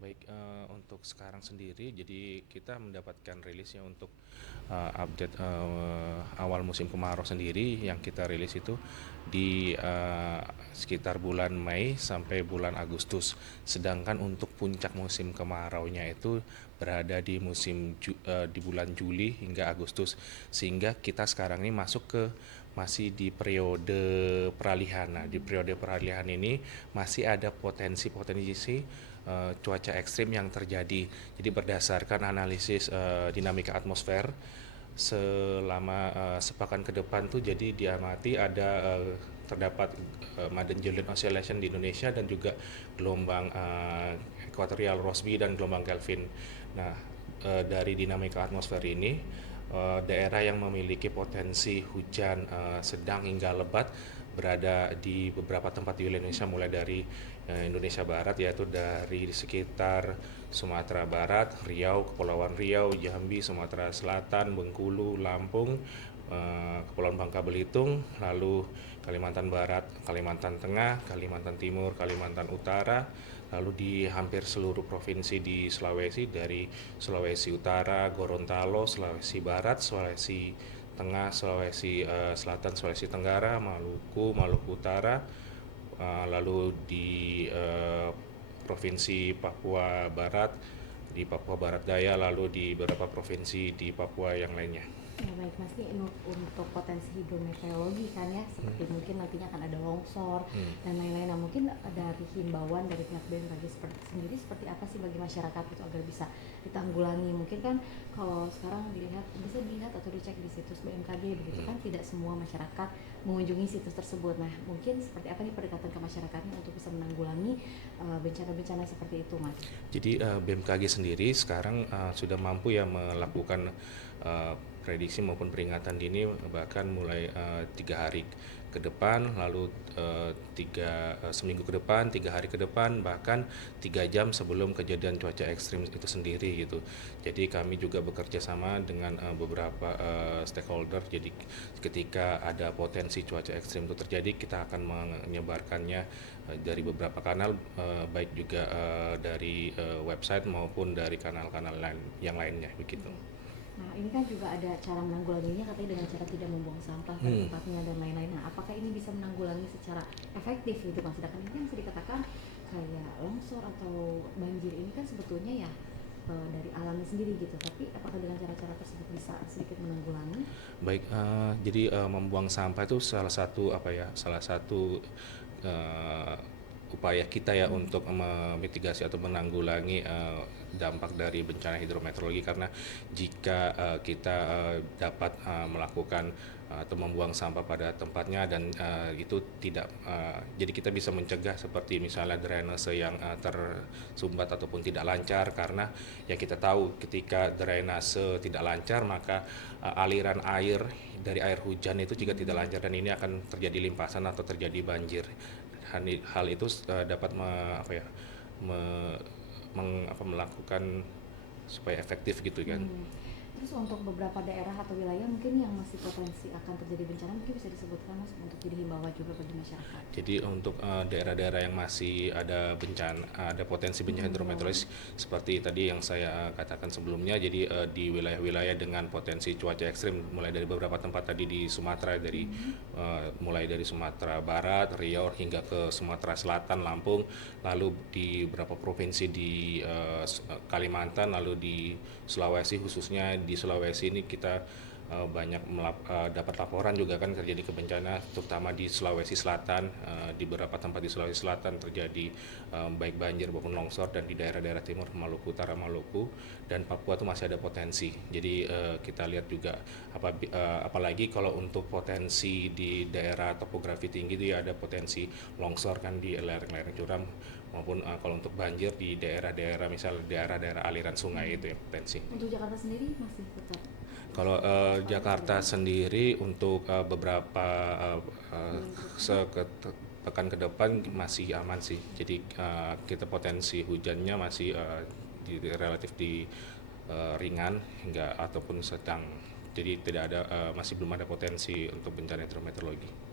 Baik, untuk sekarang sendiri, jadi kita mendapatkan rilisnya untuk update awal musim kemarau sendiri yang kita rilis itu di sekitar bulan Mei sampai bulan Agustus. Sedangkan untuk puncak musim kemaraunya itu berada di di bulan Juli hingga Agustus. Sehingga kita sekarang ini masuk ke masih di periode peralihan. Nah, di periode peralihan ini masih ada potensi-potensi cuaca ekstrim yang terjadi. Jadi berdasarkan analisis dinamika atmosfer selama sepekan ke depan tuh jadi diamati ada terdapat Madden-Julian Oscillation di Indonesia dan juga gelombang equatorial Rossby dan gelombang Kelvin. Nah, dari dinamika atmosfer ini daerah yang memiliki potensi hujan sedang hingga lebat berada di beberapa tempat di Indonesia, mulai dari Indonesia Barat, yaitu dari sekitar Sumatera Barat, Riau, Kepulauan Riau, Jambi, Sumatera Selatan, Bengkulu, Lampung, Kepulauan Bangka Belitung, lalu Kalimantan Barat, Kalimantan Tengah, Kalimantan Timur, Kalimantan Utara, lalu di hampir seluruh provinsi di Sulawesi, dari Sulawesi Utara, Gorontalo, Sulawesi Barat, Sulawesi Tengah, Sulawesi Selatan, Sulawesi Tenggara, Maluku, Maluku Utara, lalu di provinsi Papua Barat, di Papua Barat Daya, lalu di beberapa provinsi di Papua yang lainnya. Ya baik Mas, ini untuk potensi hidrometeorologi kan ya, seperti mungkin nantinya akan ada longsor dan lain-lain. Nah mungkin dari himbauan dari pihak BMKG seperti apa sih bagi masyarakat itu agar bisa ditanggulangi? Mungkin kan kalau sekarang bisa dilihat atau dicek di situs BMKG begitu kan, tidak semua masyarakat mengunjungi situs tersebut. Nah mungkin seperti apa nih pendekatan ke masyarakatnya untuk bisa menanggulangi bencana-bencana seperti itu Mas? Jadi BMKG sendiri sekarang sudah mampu ya melakukan uh, prediksi maupun peringatan dini bahkan mulai 3 hari ke depan, lalu seminggu ke depan, 3 hari ke depan, bahkan 3 jam sebelum kejadian cuaca ekstrim itu sendiri gitu. Jadi kami juga bekerja sama dengan beberapa stakeholder. Jadi ketika ada potensi cuaca ekstrim itu terjadi, kita akan menyebarkannya dari beberapa kanal, baik juga dari website maupun dari kanal-kanal lain yang lainnya begitu. Oke. Nah, ini kan juga ada cara menanggulanginya katanya dengan cara tidak membuang sampah pada tempatnya dan lain-lain. Nah, apakah ini bisa menanggulangi secara efektif gitu Mas? Sedangkan ini kan bisa dikatakan kayak longsor atau banjir ini kan sebetulnya ya dari alamnya sendiri gitu. Tapi apakah dengan cara-cara tersebut bisa sedikit menanggulangi? Baik, jadi membuang sampah itu salah satu apa ya, salah satu eh, upaya kita ya untuk memitigasi atau menanggulangi dampak dari bencana hidrometeorologi, karena jika kita dapat melakukan atau membuang sampah pada tempatnya dan itu tidak jadi kita bisa mencegah seperti misalnya drainase yang tersumbat ataupun tidak lancar, karena ya kita tahu ketika drainase tidak lancar maka aliran air dari air hujan itu jika tidak lancar, dan ini akan terjadi limpasan atau terjadi banjir. Hal itu dapat apa ya, melakukan supaya efektif gitu kan. Hmm. Terus untuk beberapa daerah atau wilayah mungkin yang masih potensi akan terjadi bencana mungkin bisa disebutkan Mas untuk jadi himbauan juga bagi masyarakat. Jadi untuk daerah-daerah yang masih ada bencana, ada potensi bencana Rawan. hidrometeorologis seperti tadi yang saya katakan sebelumnya. Jadi di wilayah-wilayah dengan potensi cuaca ekstrim, mulai dari beberapa tempat tadi di Sumatera, mulai dari Sumatera Barat, Riau hingga ke Sumatera Selatan, Lampung, lalu di beberapa provinsi di Kalimantan, lalu di Sulawesi, khususnya di Sulawesi ini kita banyak dapat laporan juga kan terjadi kebencana, terutama di Sulawesi Selatan. Di beberapa tempat di Sulawesi Selatan terjadi baik banjir maupun longsor, dan di daerah-daerah timur, Maluku Utara, Maluku dan Papua itu masih ada potensi. Jadi kita lihat juga apalagi kalau untuk potensi di daerah topografi tinggi itu ya ada potensi longsor kan di lereng-lereng curam, maupun kalau untuk banjir di daerah-daerah, misal daerah-daerah aliran sungai itu ya potensi. Untuk Jakarta sendiri masih tetap Kalau waspada atau Jakarta bagaimana? sendiri untuk beberapa uh, Bulan ke depan? pekan ke depan masih aman sih. Jadi kita potensi hujannya masih relatif di ringan hingga ataupun sedang. Jadi tidak ada masih belum ada potensi untuk bencana hidrometeorologi.